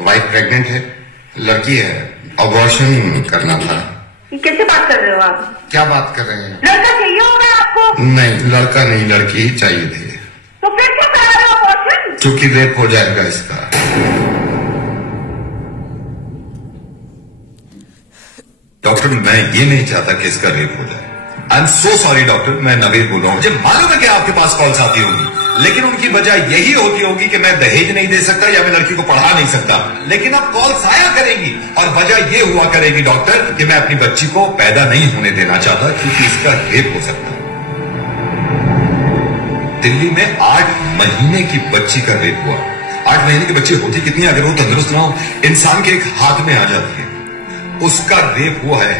Wife pregnant है, लड़की है, अबॉर्शन करना था। कैसे बात कर रहे हो आप? क्या बात कर रहे हैं? लड़का चाहिए होगा आपको? नहीं, लड़का नहीं, लड़की ही चाहिए थी। तो फिर क्या करा रहे हो अबॉर्शन? क्योंकि रेप हो जाएगा इसका। डॉक्टर, मैं ये नहीं चाहता कि इसका रेप हो जाए। I am so sorry doctor, मैं नवीद बोल रहा हूँ। मुझे मालूम है कि आपके पास कॉल्स आती होंगी, लेकिन उनकी वजह यही होती होगी कि मैं दहेज नहीं दे सकता या मैं लड़की को पढ़ा नहीं सकता। लेकिन अब कॉल्स आया करेंगी और वजह ये हुआ करेगी डॉक्टर कि मैं अपनी बच्ची को पैदा नहीं होने देना चाहता क्योंकि इसका रेप हो सकता है। दिल्ली में 8 महीने की बच्ची का रेप हुआ। 8 महीने की बच्ची होती कितनी, अगर वो तंदुरुस्त ना हो, इंसान के एक हाथ में आ जाती है। उसका रेप हुआ है।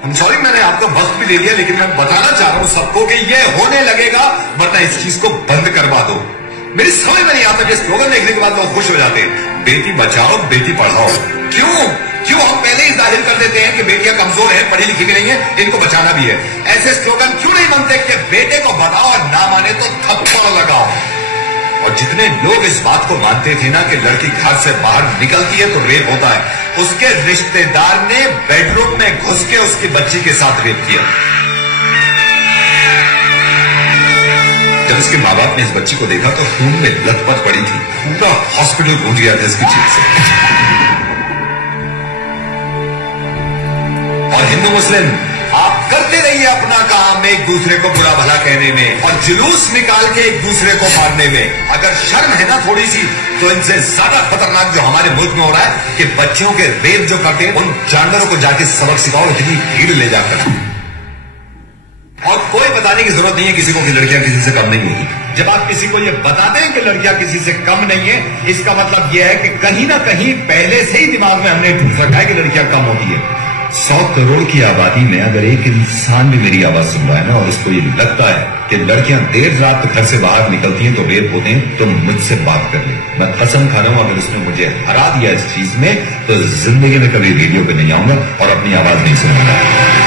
I'm sorry, मैंने आपका वक्त भी ले लिया, लेकिन मैं बताना चाह रहा हूं सबको कि ये होने लगेगा, वरना इस चीज को बंद करवा दो। मेरी समझ में नहीं आता कि स्लोगन देखने के बाद लोग खुश हो जाते हैं, बेटी बचाओ बेटी पढ़ाओ। क्यों हम पहले ही जाहिर कर देते हैं कि बेटियां कमजोर हैं, पढ़ी लिखी भी नहीं है, इनको बचाना भी है। ऐसे स्लोगन क्यों नहीं बनते कि बेटे को बताओ और ना माने तो थप्पड़ लगाओ। और जितने लोग इस बात को मानते थे ना कि लड़की घर से बाहर निकलती है तो रेप होता है, उसके रिश्तेदार ने बेडरूम में घुस के उसकी बच्ची के साथ रेप किया। जब उसके माँ बाप ने इस बच्ची को देखा तो खून में लथपथ पड़ी थी। पूरा हॉस्पिटल गूंज गया था इसकी चीख से। और हिंदू मुस्लिम, आप करते रहिए अपना काम एक दूसरे को बुरा भला कहने में और जुलूस निकाल के एक दूसरे को मारने में। अगर शर्म है ना थोड़ी सी, तो इनसे ज्यादा खतरनाक जो हमारे मुल्क में हो रहा है कि बच्चों के रेप जो करते हैं, उन जानवरों को जाके सबक सिखाओ, इतनी भीड़ ले जाकर। और कोई बताने की जरूरत नहीं है किसी को कि लड़कियां किसी से कम नहीं होती। जब आप किसी को ये बताते हैं कि लड़कियां किसी से कम नहीं है, इसका मतलब यह है कि कहीं ना कहीं पहले से ही दिमाग में हमने ठूस रखा है कि लड़कियां कम होती है। 100 करोड़ की आबादी में अगर एक इंसान भी मेरी आवाज सुन रहा है ना और उसको ये लगता है कि लड़कियां देर रात घर से बाहर निकलती हैं तो रेप होते हैं, तो मुझसे बात कर ले। मैं कसम खा रहा हूं, अगर उसने मुझे हरा दिया इस चीज में तो जिंदगी में कभी रेडियो पे नहीं आऊंगा और अपनी आवाज नहीं सुनूंगा।